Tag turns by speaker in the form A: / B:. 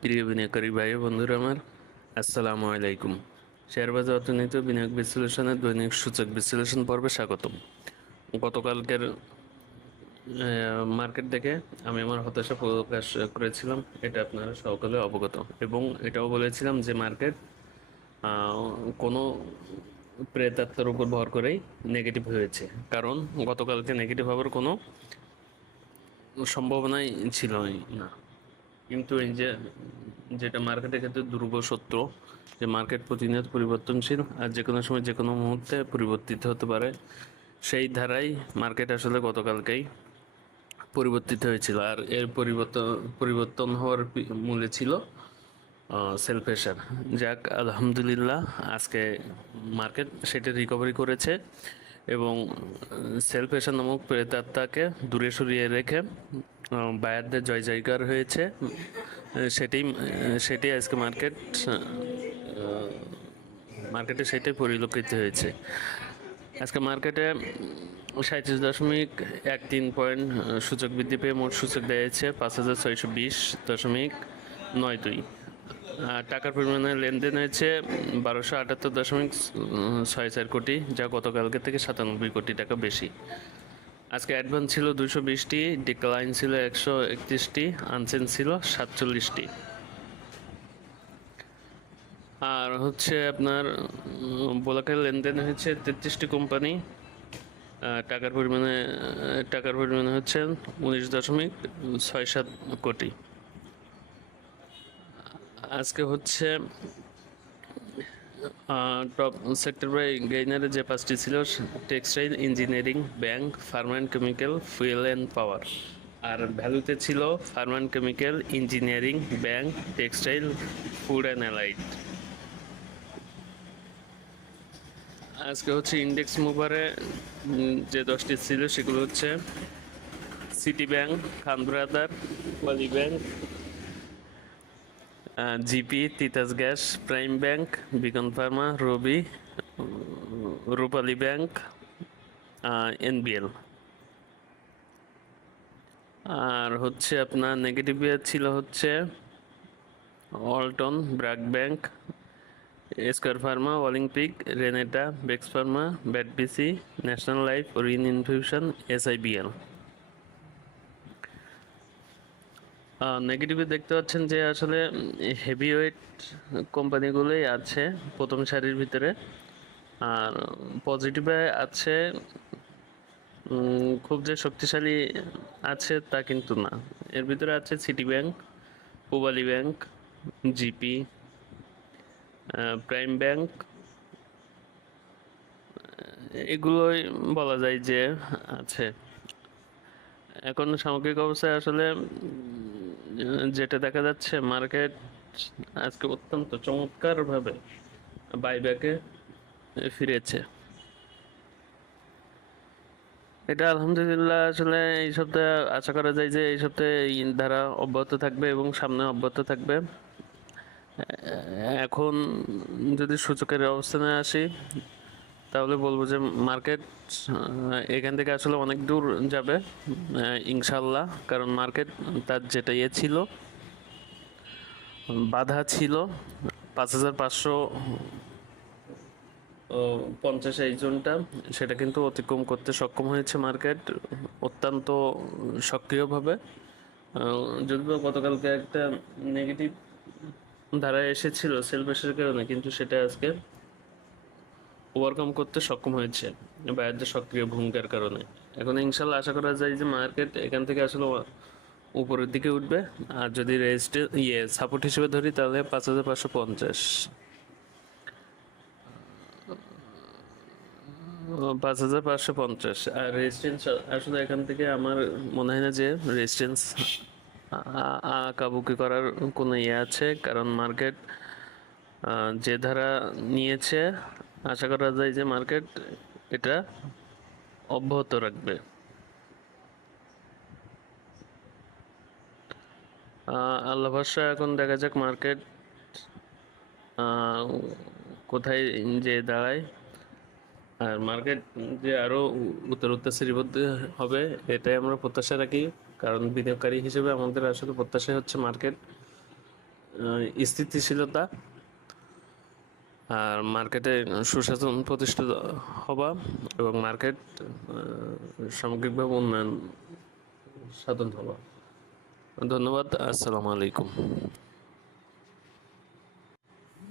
A: প্রিয় বিনিয়োগকারী ভাই বন্ধুরা আমার, আসসালামু আলাইকুম। শেয়ারবাজার অর্থনীতি বিনিয়োগ বিশ্লেষণের দৈনিক সূচক বিশ্লেষণ পর্বে স্বাগতম। গতকালকের মার্কেট দেখে আমি আমার হতাশা প্রকাশ করেছিলাম, এটা আপনারা সকলে অবগত। এবং এটাও বলেছিলাম যে মার্কেট কোনো প্রেতাত্মার উপর ভর করেই নেগেটিভ হয়েছে। কারণ গতকালকে নেগেটিভ হওয়ার কোনো সম্ভাবনাই ছিল না। কিন্তু এই যে, যেটা মার্কেটের ক্ষেত্রে দুর্গ সত্য যে মার্কেট প্রতিনিয়ত পরিবর্তনশীল আর যে কোনো সময় যে কোনো মুহূর্তে পরিবর্তিত হতে পারে, সেই ধারাই মার্কেট আসলে গতকালকেই পরিবর্তিত হয়েছিল। আর এর পরিবর্তন পরিবর্তন হওয়ার মূলে ছিল সেল প্রেশার যাক, আলহামদুলিল্লাহ, আজকে মার্কেট সেটা রিকভারি করেছে। এবং সেল প্রেশার নামক প্রেতাত্মাকে দূরে সরিয়ে রেখে বায়ারদের জয় জয়কার হয়েছে। সেটি সেটাই আজকে মার্কেট মার্কেটে সেটাই পরিলক্ষিত হয়েছে। আজকে মার্কেটে সাঁত্রিশ দশমিক এক তিন পয়েন্ট সূচক বৃদ্ধি পেয়ে মোট সূচক দাঁড়িয়েছে পাঁচ হাজার ছয়শো বিশ দশমিক নয় দুই। টাকার পরিমাণে লেনদেন হয়েছে বারোশো আটাত্তর দশমিক ছয় চার কোটি, যা গতকালকে থেকে সাতানব্বই কোটি টাকা বেশি। আজকে অ্যাডভান্স ছিল দুশো বিশটি ডিক্লাইন ছিল একশো একত্রিশটি আনসেন্স ছিল সাতচল্লিশটি। আর হচ্ছে আপনার বোলাকের লেনদেন হয়েছে তেত্রিশটি কোম্পানি টাকার পরিমাণে টাকার পরিমাণে হচ্ছে উনিশ দশমিক ছয় সাত কোটি। আজকে হচ্ছে টপ সেক্টর বাই গেইনারে যে পাঁচটি ছিল textile engineering bank pharma and chemical fuel and power আর ভ্যালুতে ছিল pharma and chemical engineering bank textile food and allied আজকে হচ্ছে ইন্ডেক্স মুভারে যে দশটি ছিল, সেগুলো হচ্ছে সিটি ব্যাংক খান ব্রাদার ওয়ালি bank GP, Titas gas, Prime Bank, Beacon Pharma, Robi Rupali Bank NBL. আর হচ্ছে আপনার নেগেটিভ ছিল হচ্ছে অল্টন BRAC Bank Square Pharma Olympic Renata বেক্স pharma BATBC national life Rin infusion SIBL নেগেটিভে দেখতে পাচ্ছেন যে আসলে হেভি ওয়েট কোম্পানিগুলোই আছে প্রথম সারির ভিতরে। আর পজিটিভে আছে খুব যে শক্তিশালী আছে তা কিন্তু না। এর ভিতরে আছে City Bank Pubali Bank GP Prime Bank এগুলোই বলা যায় যে আছে। এখন সামগ্রিক অবস্থায় আসলে যেটা দেখা যাচ্ছে মার্কেট আজকে অত্যন্ত চমৎকারভাবে বাইব্যাকে ফিরেছে। এটা আলহামদুলিল্লাহ আসলে এই সপ্তাহে আশা করা যায় যে এই সপ্তাহে এই ধারা অব্যাহত থাকবে এবং সামনে অব্যাহত থাকবে। এখন যদি সূচকের অবস্থানে আসি তাহলে বলব যে মার্কেট এখান থেকে আসলে অনেক দূর যাবে ইনশাল্লাহ কারণ মার্কেট তার যেটা ইয়ে ছিল, বাধা ছিল, পাঁচ হাজার পাঁচশো পঞ্চাশ এই জোনটা সেটা কিন্তু অতিক্রম করতে সক্ষম হয়েছে মার্কেট অত্যন্ত সক্রিয়ভাবে। যদিও গতকালকে একটা নেগেটিভ ধারায় এসেছিল সেল প্রেশারের কারণে, কিন্তু সেটা আজকে ওভারকাম করতে সক্ষম হয়েছে বায়ারদের সক্রিয় ভূমিকার কারণে। এখন ইনশাল্লাহ আশা করা যায় যে মার্কেট এখান থেকে আসলে উপরের দিকে উঠবে। আর যদি রেজিস্ট ইয়ে সাপোর্ট হিসেবে ধরি তাহলে পাঁচ হাজার পাঁচশো পঞ্চাশ। পাঁচ হাজার পাঁচশো পঞ্চাশ। আর রেজিস্ট্যান্স আসলে এখান থেকে আমার মনে হয় না যে রেজিস্ট্যান্স কাবুকি করার কোনো ইয়ে আছে। কারণ মার্কেট যে ধারা নিয়েছে আশা করা যায় যে মার্কেট এটা অব্যাহত রাখবে। আল্লাহ ভরসা, এখন দেখা যাক মার্কেট কোথায় যে দাঁড়ায়। আর মার্কেট যে আরও উত্তর উত্তর শ্রেণীবদ্ধ হবে, এটাই আমরা প্রত্যাশা রাখি। কারণ বিনিয়োগকারী হিসেবে আমাদের আসলে প্রত্যাশা হচ্ছে মার্কেট স্থিতিশীলতা। আর মার্কেটে সুশাসন প্রতিষ্ঠিত হওয়া এবং মার্কেট সামগ্রিকভাবে উন্নয়ন সাধন হওয়া। ধন্যবাদ আসসালামু আলাইকুম।